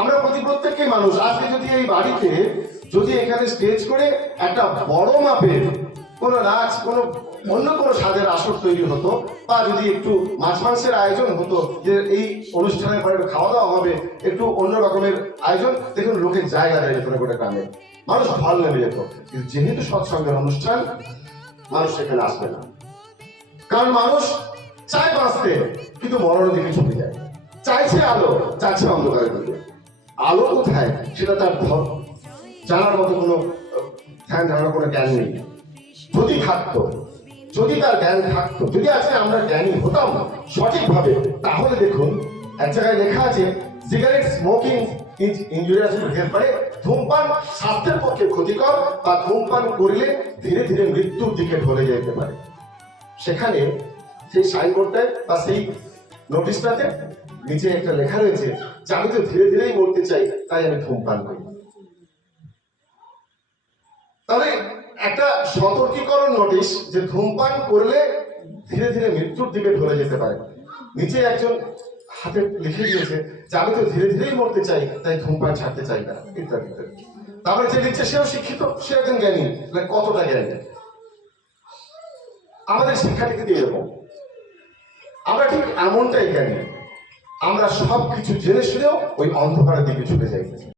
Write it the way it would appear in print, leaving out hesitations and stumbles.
আমরা প্রত্যেককে মানুষ। আজকে যদি এই বাড়িতে যদি এখানে স্টেজ করে একটা বড় মাপের কোনো নাচ, কোনো অন্য কোনো স্বাদের আসর তৈরি হতো, বা যদি একটু মাছ মাংসের আয়োজন হতো, যে এই অনুষ্ঠানের পরে খাওয়া দাওয়া হবে, একটু অন্য রকমের আয়োজন, দেখুন লোকের জায়গা দেয় যেত না গোটা গ্রামে, মানুষ ঢল নেমে যেত। কিন্তু যেহেতু সৎসঙ্গের অনুষ্ঠান, মানুষ সেখানে আসবে না, কারণ মানুষ চায় বাঁচতে, কিন্তু মরণের দিকে ছুটে যায়। চাইছে আলো, চাইছে অন্ধকারের দিকে। আলো কোথায় সেটা তার জানার মতো কোনো ধ্যান ধারণা, কোনো জ্ঞান নেই। যদি থাকতো, যদি তার জ্ঞান থাকতো, যদি আজকে আমরা জ্ঞানী হতাম সঠিকভাবে, তাহলে দেখুন এক জায়গায় লেখা আছে cigarette smoking is injurious to health, মানে ধূমপান স্বাস্থ্যের পক্ষে ক্ষতিকর, বা ধূমপান করলে ধীরে ধীরে মৃত্যুর দিকে ঢলে যেতে পারে। সেখানে সেই সাইনবোর্ডটায় বা সেই নোটিশটাতে নিচে একটা লেখা রয়েছে যে আমি তো ধীরে ধীরেই মরতে চাই, তাই আমি ধূমপান করি। তবে একটা সতর্কীকরণ নোটিশ যে ধূমপান করলে ধীরে ধীরে মৃত্যুর দিকে ঢলে যেতে পারে। নিচে একজন হাতে লিখে দিয়েছে যে আমি তো ধীরে ধীরেই মরতে চাই, তাই ধূমপান ছাড়তে চাই না, ইত্যাদি ইত্যাদি। তারপরে যে লিখছে সেও শিক্ষিত, সে একজন জ্ঞানী। কতটা জ্ঞানী! আমাদের শিক্ষাটিকে দিয়ে এরকম, আমরা ঠিক এমনটাই জ্ঞানী। আমরা সবকিছু জেনে শুনেও ওই অন্ধকারের দিকে ছুটে যাই।